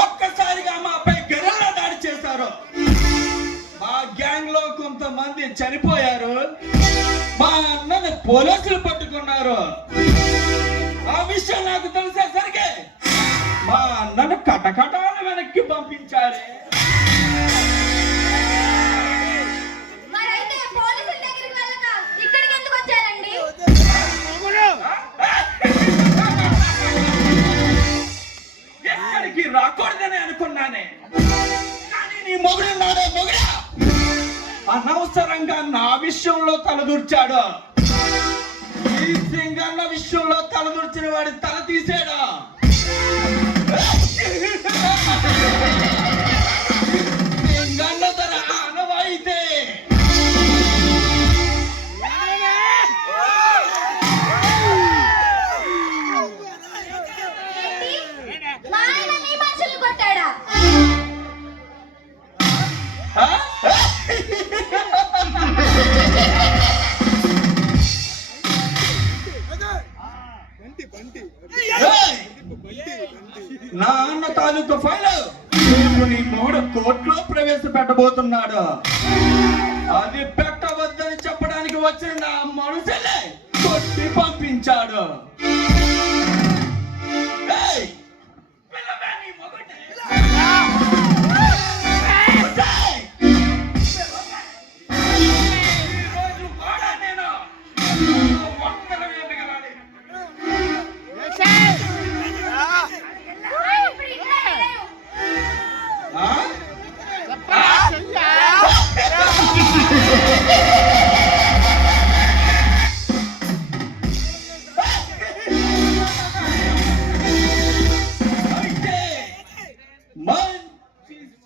ఒక్కసారిగా మాపై గెరిల్లా దాడి చేశారు. మా గ్యాంగ్ లో కొంతమంది చనిపోయారు. మా అన్నని పోలీసులు పట్టుకున్నారు. ఆ విషయం నాకు తెలిసేసరికి మా అన్నను కటకటాల వెనక్కి పంపించారు. ఎక్కడికి రాకూడదని అనుకున్నానే, కానీ నీ మొగుడున్నాడే మొగుడా అనవసరంగా నా విషయంలో తలదూర్చాడు. ఈ సింగన్న విషయంలో తలదూర్చిన వాడి తల తీసాడు. సింగన్న ధర అనవాయితే నా అన్న తాలూకు ఫైల్ నీ మూడు కోర్టులో ప్రవేశపెట్టబోతున్నాడు. అది పెట్టవద్దని చెప్పడానికి వచ్చిన నా మనుషులే కొట్టి పంపించాడు.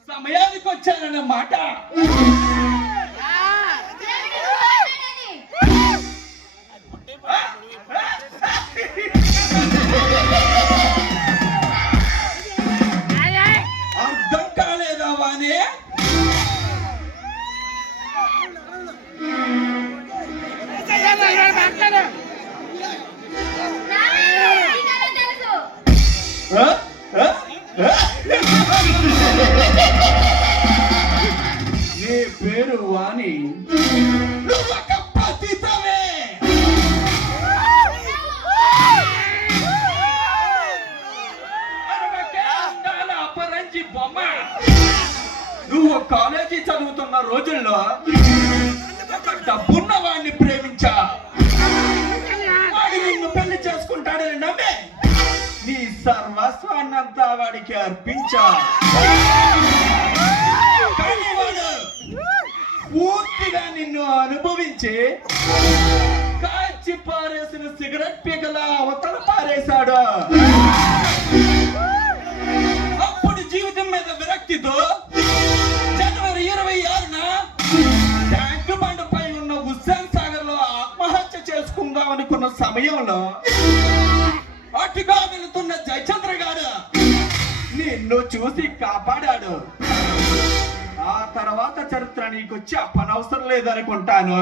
సమయానికి వచ్చానన్నమాట. అర్థం కాలేదా వాణి? నీ పేరు వాణి, నువ్వు ఒక పతితవే. అపరంజి బొమ్మ. నువ్వు కాలేజీ చదువుతున్న రోజుల్లో ఒక డబ్బున్న వాడిని ప్రేమించా. వాడు నిన్ను పెళ్లి చేసుకుంటాడని నమ్మే నీ సర్వస్వాన్నంతా వాడికి అర్పించా. కానీ వాడు పూర్తిగా నిన్ను అనుభవించి కాల్చి పారేసిన సిగరెట్ పీకల అవతల పారేశాడు. అప్పుడు జీవితం మీద విరక్తితో జనవరి 26న ట్యాంక్ బండపై ఉన్న హుస్సేన్ సాగర్ లో ఆత్మహత్య చేసుకుందాం అనుకున్న సమయంలో అటుగా వెళుతున్న జయచంద్ర గారు నిన్ను చూసి కాపాడాడు. ఆ తర్వాత చరిత్ర నీకు వచ్చి అప్పనవసరం లేదనుకుంటాను.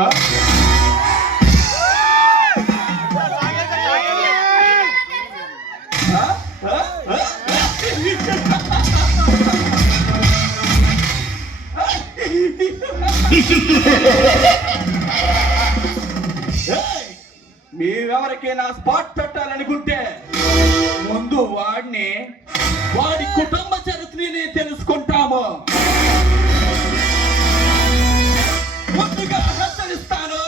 మీరెవరికైనా స్పాట్ పెట్టాలనుకుంటే ముందు వాడి కుటుంబ చరిత్రని తెలుసుకుంటాము. ముందుగా హెచ్చరిస్తాను,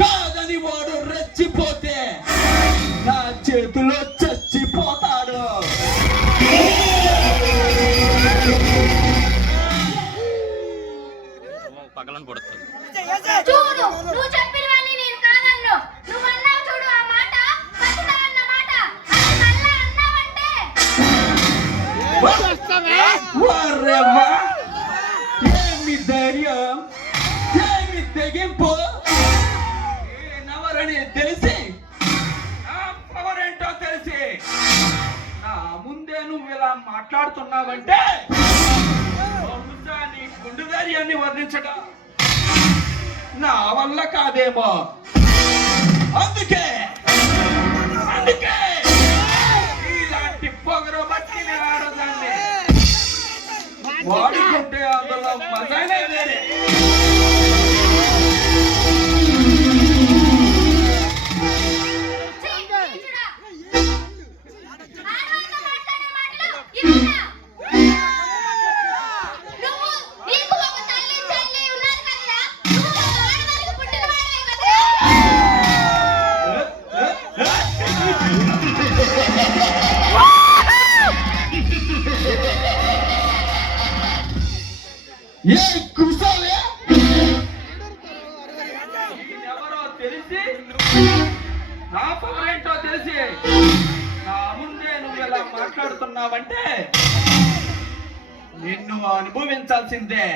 కాదని వాడు రెచ్చిపోతే నా చేతిలో చచ్చిపోతాడు. పగలను పడుతుంది. ఏమి ధైర్యం, ఏమి తెగింపు. నేనెవరని తెలిసి, నా పవర్ ఏంటో తెలిసి నా ముందే నువ్వు ఇలా ఇలా మాట్లాడుతున్నావంటే బహుశా నీ గుండు ధైర్యాన్ని వర్ణించడం నా వల్ల కాదేమో. అందుకే ఇలాంటి పొగరు పట్టిన ఆడదాన్ని వాడుకుంటే అందులో మజానే వేరే. ఏ కూర్చోవే ఎవరో తెలిసి నా పవరేంటో తెలిసి నా ముందే నువ్వు ఇలా మాట్లాడుతున్నావంటే నిన్ను అనుభవించాల్సిందే.